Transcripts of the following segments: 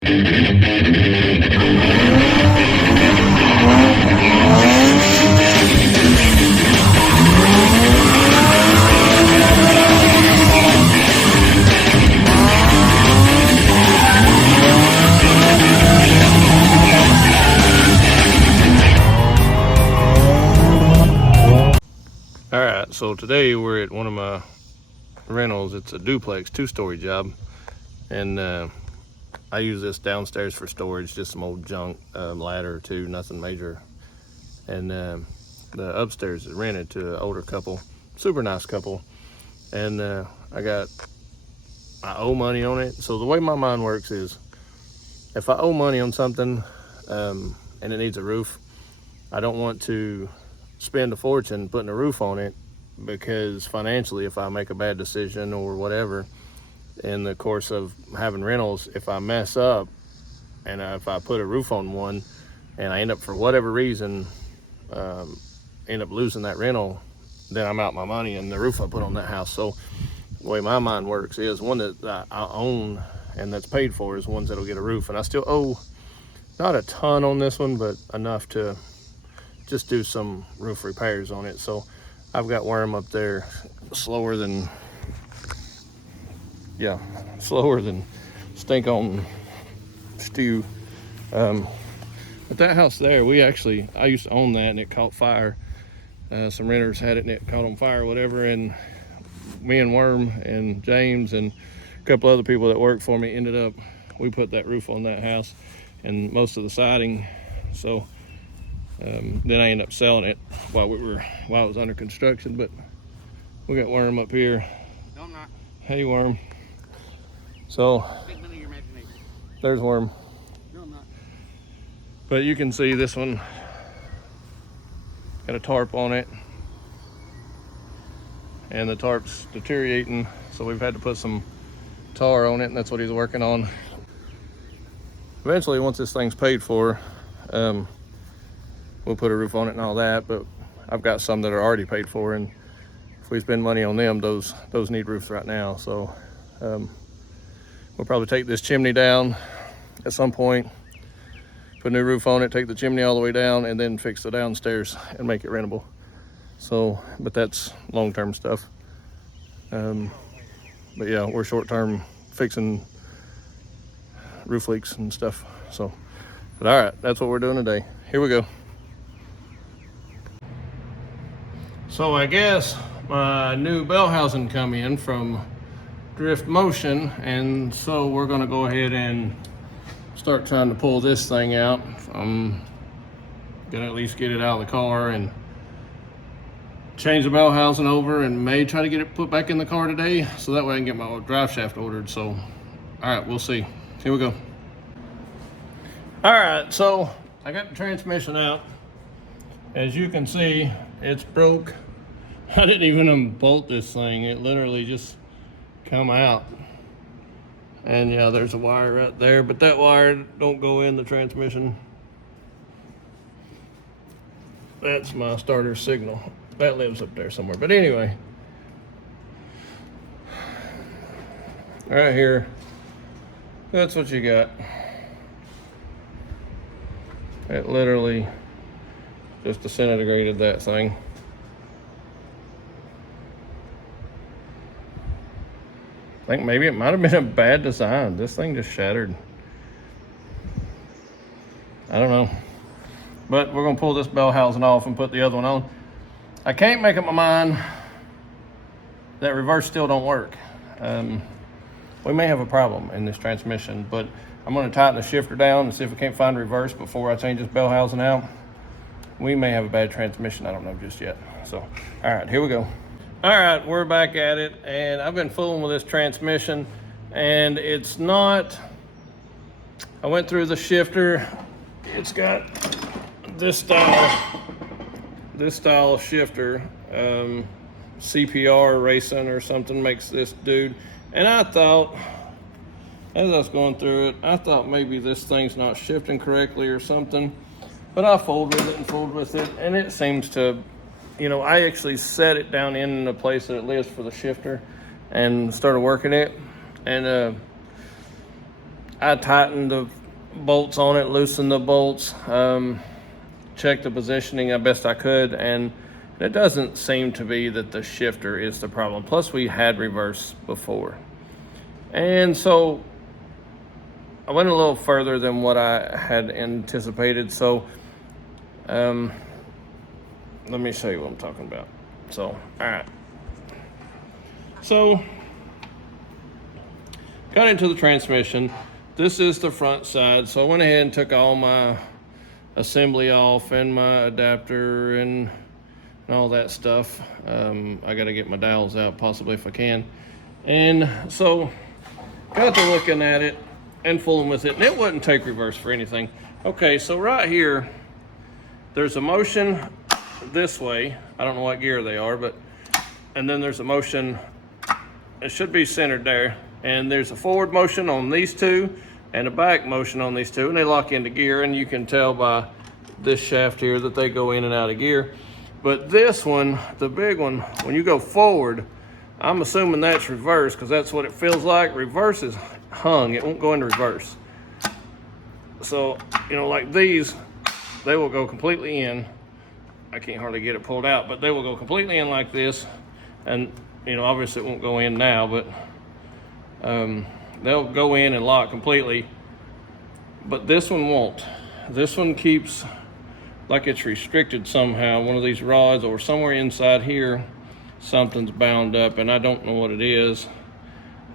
All right, so today we're at one of my rentals. It's a duplex, 2-story job, and I use this downstairs for storage, just some old junk, ladder or two, nothing major. And the upstairs is rented to an older couple, super nice couple, and I owe money on it. So the way my mind works is, if I owe money on something and it needs a roof, I don't want to spend a fortune putting a roof on it, because financially, if I make a bad decision or whatever in the course of having rentals, if I mess up and if I put a roof on one and I end up, for whatever reason, end up losing that rental, then I'm out my money and the roof I put on that house. So the way my mind works is, one that I own and that's paid for is ones that'll get a roof. And I still owe not a ton on this one, but enough to just do some roof repairs on it. So I've got worm up there slower than stink on stew. But that house there, I used to own that, and it caught fire. Some renters had it and it caught on fire or whatever, and me and Worm and James and a couple other people that worked for me we put that roof on that house and most of the siding. So then I ended up selling it while it was under construction. But we got Worm up here. No, I'm not. Hey, Worm. So there's Worm. No, I'm not. But you can see this one got a tarp on it, and the tarp's deteriorating, so we've had to put some tar on it, and that's what he's working on. Eventually, once this thing's paid for, we'll put a roof on it and all that. But I've got some that are already paid for, and if we spend money on them, those need roofs right now. So we'll probably take this chimney down at some point, put a new roof on it, take the chimney all the way down, and then fix the downstairs and make it rentable. So, but that's long-term stuff. But yeah, we're short-term fixing roof leaks and stuff. So, but all right, that's what we're doing today. Here we go. So I guess my new bell housing come in from Drift Motion, and so we're gonna go ahead and start trying to pull this thing out. I'm gonna at least get it out of the car and change the bell housing over, and may try to get it put back in the car today, so that way I can get my drive shaft ordered. So, all right, we'll see. Here we go. All right, so I got the transmission out. As you can see, it's broke. I didn't even unbolt this thing. It literally just come out. And yeah, there's a wire right there, but that wire don't go in the transmission. That's my starter signal. That lives up there somewhere. But anyway, right here, that's what you got. It literally just disintegrated that thing. I think maybe it might have been a bad design. This thing just shattered. I don't know. But we're gonna pull this bell housing off and put the other one on. I can't make up my mind that reverse still don't work. We may have a problem in this transmission, but I'm gonna tighten the shifter down and see if we can't find reverse before I change this bell housing out. We may have a bad transmission, I don't know just yet. So, all right, here we go. All right, we're back at it, and I've been fooling with this transmission, and it's not, I went through the shifter. It's got this style of shifter. CPR Racing or something makes this dude. And I thought, as I was going through it, I thought maybe this thing's not shifting correctly or something. But I fooled with it and fooled with it, and it seems to, you know, I actually set it down in the place that it lives for the shifter and started working it. And I tightened the bolts on it, loosened the bolts, checked the positioning as best I could, and it doesn't seem to be that the shifter is the problem. Plus, we had reverse before. And so I went a little further than what I had anticipated. So let me show you what I'm talking about. So, all right. So, got into the transmission. This is the front side. So I went ahead and took all my assembly off and my adapter and all that stuff. I got to get my dowels out possibly if I can. And so got to looking at it and fooling with it, and it wouldn't take reverse for anything. Okay, so right here, there's a motion this way. I don't know what gear they are, but, and then there's a motion, it should be centered there. And there's a forward motion on these two and a back motion on these two, and they lock into gear, and you can tell by this shaft here that they go in and out of gear. But this one, the big one, when you go forward, I'm assuming that's reverse because that's what it feels like. Reverse is hung, it won't go into reverse. So, you know, like these, they will go completely in. I can't hardly get it pulled out, but they will go completely in like this. And, you know, obviously it won't go in now, but they'll go in and lock completely. But this one won't. This one keeps like it's restricted somehow. One of these rods or somewhere inside here, something's bound up, and I don't know what it is.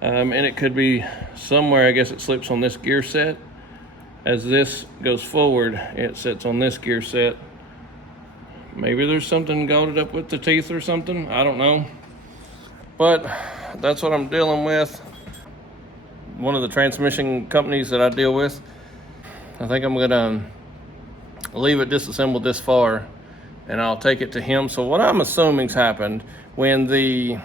And it could be somewhere, I guess it slips on this gear set. As this goes forward, it sits on this gear set. Maybe there's something golded up with the teeth or something, I don't know. But that's what I'm dealing with. One of the transmission companies that I deal with, I think I'm gonna leave it disassembled this far and I'll take it to him. So what I'm assuming's happened, when the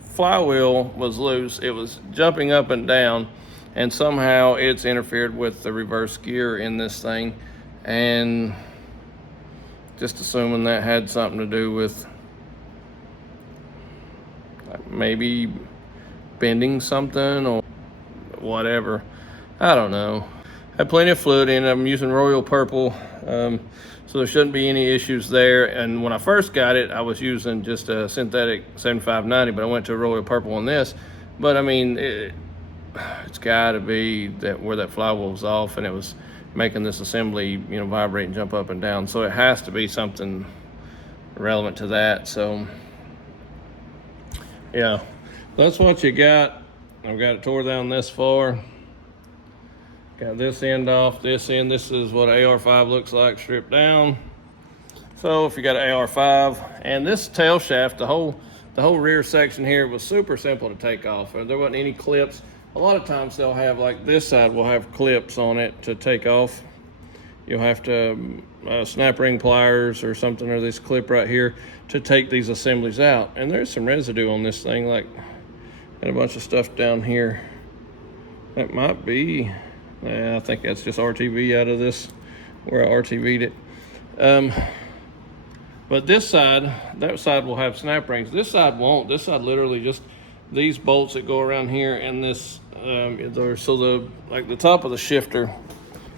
flywheel was loose, it was jumping up and down, and somehow it's interfered with the reverse gear in this thing, and just assuming that had something to do with maybe bending something or whatever. I don't know. I have plenty of fluid in it. I'm using Royal Purple, so there shouldn't be any issues there. And when I first got it, I was using just a synthetic 7590, but I went to a Royal Purple on this. But I mean, it's got to be that where that flywheel was off, and it was making this assembly, you know, vibrate and jump up and down. So it has to be something relevant to that. So yeah, that's what you got. I've got it tore down this far. Got this end off, this end. This is what AR5 looks like stripped down. So if you got an AR5, and this tail shaft, the whole rear section here was super simple to take off. There wasn't any clips. A lot of times they'll have, like this side will have clips on it to take off. You'll have to snap ring pliers or something, or this clip right here to take these assemblies out. And there's some residue on this thing, like got a bunch of stuff down here. That might be, I think that's just RTV out of this, where I RTV'd it. But this side, that side will have snap rings. This side won't. This side literally just these bolts that go around here, and this, so like the top of the shifter,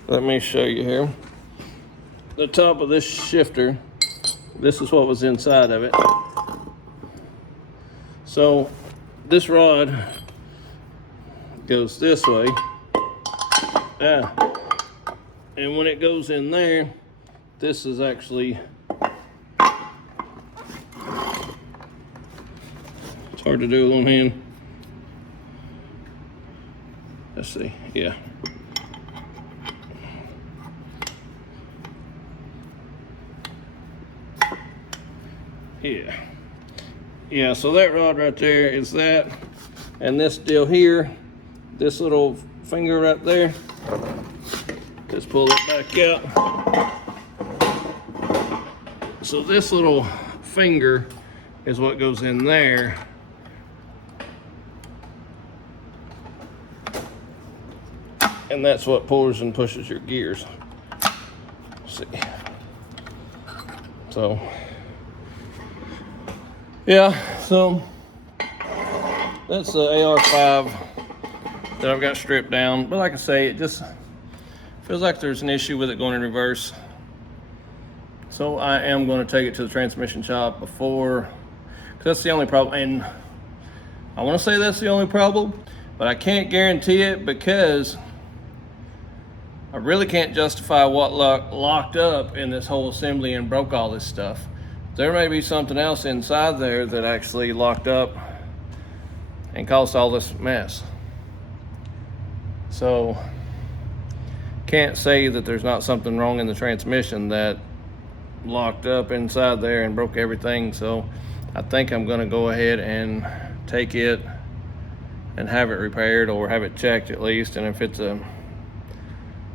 let me show you here. The top of this shifter, this is what was inside of it. So this rod goes this way. Yeah. And when it goes in there, this is actually, it's hard to do with one hand. Let's see, yeah. Yeah, so that rod right there is that, and this deal here, this little finger right there, just pull it back out. So this little finger is what goes in there. And that's what pulls and pushes your gears. Let's see. So yeah, so that's the AR5 that I've got stripped down. But like I say, it just feels like there's an issue with it going in reverse. So I am going to take it to the transmission shop before, because that's the only problem. And I want to say that's the only problem, but I can't guarantee it because I really can't justify what locked up in this whole assembly and broke all this stuff. There may be something else inside there that actually locked up and caused all this mess. So can't say that there's not something wrong in the transmission that locked up inside there and broke everything. So I think I'm going to go ahead and take it and have it repaired, or have it checked at least. And if it's a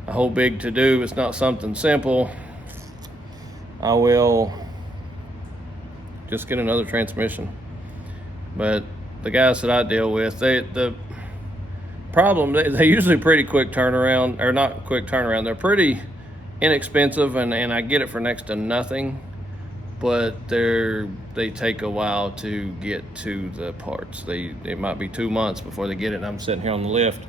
whole big to-do, it's not something simple, I will just get another transmission. But the guys that I deal with, the problem, they usually pretty quick turnaround, or not quick turnaround, they're pretty inexpensive, and I get it for next to nothing, but they take a while to get to the parts. It might be 2 months before they get it, and I'm sitting here on the lift,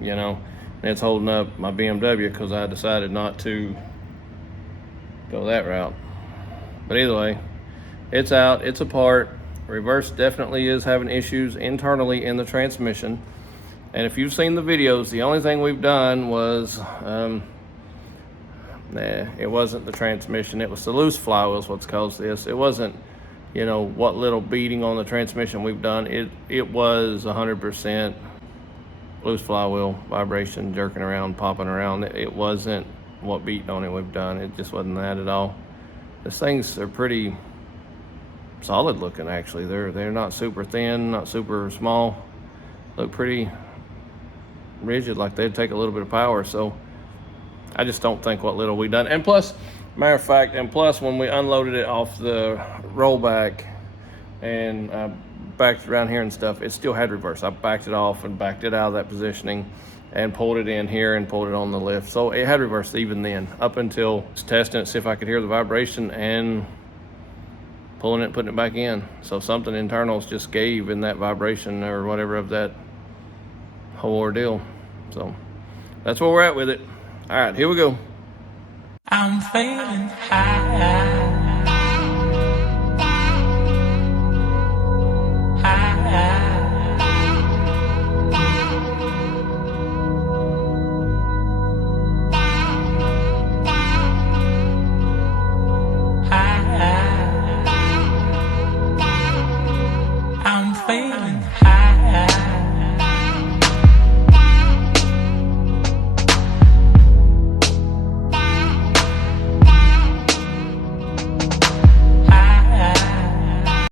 you know, and it's holding up my BMW because I decided not to go that route. But either way, it's out, it's apart. Reverse definitely is having issues internally in the transmission. And if you've seen the videos, the only thing we've done was, it wasn't the transmission, it was the loose flywheel is what's caused this. It wasn't, you know, what little beating on the transmission we've done. It was 100% loose flywheel vibration, jerking around, popping around. It wasn't what beating on it we've done. It just wasn't that at all. These things are pretty solid looking, actually. They're not super thin, not super small. Look pretty rigid, like they'd take a little bit of power. So I just don't think what little we done. And plus, matter of fact, when we unloaded it off the rollback and backed around here and stuff, it still had reverse. I backed it off and backed it out of that positioning and pulled it in here and pulled it on the lift. So it had reverse even then, up until testing it, see if I could hear the vibration, and pulling it, putting it back in. So something internal just gave in that vibration or whatever of that whole ordeal. So that's where we're at with it. All right, here we go. I'm feeling high.